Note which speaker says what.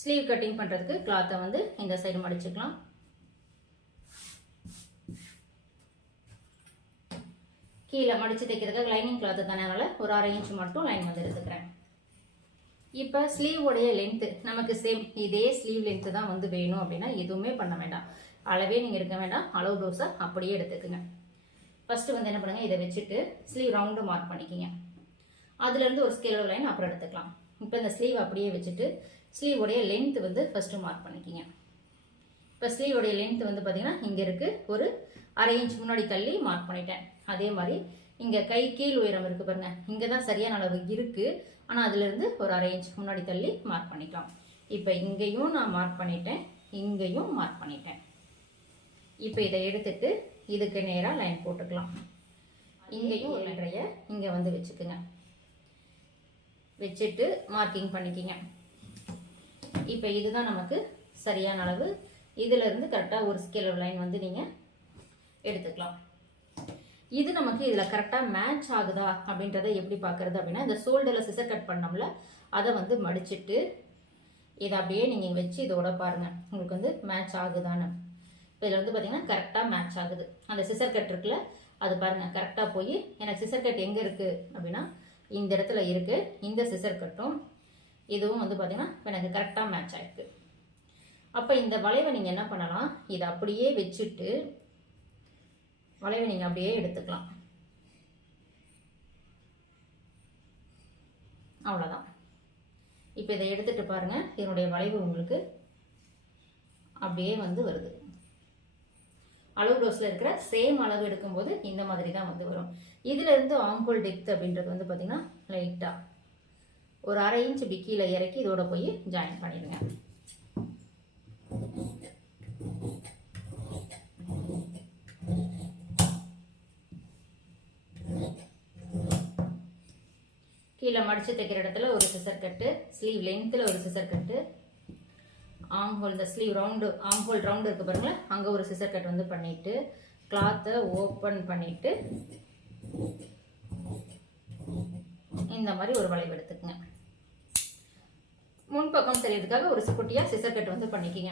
Speaker 1: Sleeve cutting பண்ணுறதுக்கு கிளாத்தை வந்து இந்த சைடு மடிச்சுக்கலாம் கீழே மடித்து தைக்கிறதுக்கு லைனிங் கிளாத்து தானே ஒரு அரை இன்ச் மட்டும் லைன் வந்து எடுத்துக்கிறேன். இப்போ ஸ்லீவ் உடைய லென்த்து நமக்கு சேம் இதே ஸ்லீவ் லென்த்து தான் வந்து வேணும் அப்படின்னா எதுவுமே பண்ண வேண்டாம். அளவே நீங்கள் எடுக்க வேண்டாம். அளவு ப்ளவுஸை அப்படியே எடுத்துக்கோங்க. ஃபஸ்ட்டு வந்து என்ன பண்ணுங்கள் இதை வச்சுட்டு ஸ்லீவ் ரவுண்டு மார்க் பண்ணிக்கிங்க. அதுலேருந்து ஒரு ஸ்கேலோ லைன் அப்புறம் எடுத்துக்கலாம். இப்போ இந்த ஸ்லீவ் அப்படியே வச்சுட்டு ஸ்லீவ் உடைய லென்த் வந்து ஃபஸ்ட்டு மார்க் பண்ணிக்கிங்க. இப்போ ஸ்லீவ் உடைய லென்த் வந்து பார்த்தீங்கன்னா இங்கே இருக்குது ஒரு அரை இன்ச் முன்னாடி தள்ளி மார்க் பண்ணிட்டேன். அதே மாதிரி இங்கே கை கீழ் உயரம் இருக்குது பாருங்கள் இங்கே தான் சரியான அளவு இருக்குது ஆனால் அதுலேருந்து ஒரு அரை இன்ச் முன்னாடி தள்ளி மார்க் பண்ணிக்கலாம். இப்போ இங்கேயும் நான் மார்க் பண்ணிட்டேன். இங்கேயும் மார்க் பண்ணிட்டேன். இப்போ இதை எடுத்துட்டு இதுக்கு நேராக லைன் போட்டுக்கலாம். இங்கேயும் ஒரு நிறைய இங்கே வந்து வச்சுக்குங்க. வச்சுட்டு மார்க்கிங் பண்ணிக்கிங்க. இப்போ இதுதான் நமக்கு சரியான அளவு. இதிலிருந்து கரெக்டாக ஒரு ஸ்கேல் லைன் வந்து நீங்கள் எடுத்துக்கலாம். இது நமக்கு இதில் கரெக்டாக மேட்ச் ஆகுதா அப்படின்றத எப்படி பார்க்குறது அப்படின்னா இந்த ஷோல்டரில் சிசர் கட் பண்ணோம்ல அதை வந்து மடிச்சிட்டு இதை அப்படியே நீங்கள் வச்சு இதோட பாருங்கள் உங்களுக்கு வந்து மேட்ச் ஆகுதான்னு. இதில் வந்து பார்த்தீங்கன்னா கரெக்டாக மேட்ச் ஆகுது. அந்த சிசர் கட் இருக்குல்ல அது பாருங்கள் கரெக்டாக போய் எனக்கு சிசர் கட் எங்கே இருக்குது அப்படின்னா இந்த இடத்துல இருக்குது இந்த சிசர் கட்டும் இதுவும் வந்து பார்த்தீங்கன்னா எனக்கு கரெக்டாக மேட்ச் ஆகிருக்கு அப்போ இந்த வளைவை நீங்கள் என்ன பண்ணலாம்? இதை அப்படியே வச்சுட்டு வளைவை நீங்கள் அப்படியே எடுத்துக்கலாம். அவ்வளோதான் இப்போ இதை எடுத்துட்டு பாருங்கள் இதனுடைய வளைவு உங்களுக்கு அப்படியே வந்து வருது. அளவு ப்ளவுஸில் இருக்கிற சேம் அளவு எடுக்கும்போது இந்த மாதிரி தான் வந்து வரும். இதுலேருந்து இருந்து டெப்த் அப்படின்றது வந்து பார்த்திங்கன்னா லைட்டாக ஒரு அரை இன்ச் இப்படி கீழே இறக்கி இதோட போய் ஜாயின் பண்ணிடுங்க. கீழே மடித்து தைக்கிற இடத்துல ஒரு சிசர் கட்டு ஸ்லீவ் லென்த்தில் ஒரு சிசர் கட்டு ஆம் ஹோல் இந்த sleeve round arm hole round இருக்குது பாருங்களேன். அங்கே ஒரு சிசர் கட் வந்து பண்ணிவிட்டு கிளாத்தை ஓப்பன் பண்ணிவிட்டு இந்த மாதிரி ஒரு வளைவு எடுத்துக்கங்க. முன்பக்கம் தெரியறதுக்காக ஒரு குட்டியாக சிசர் கட் வந்து பண்ணிக்கிங்க.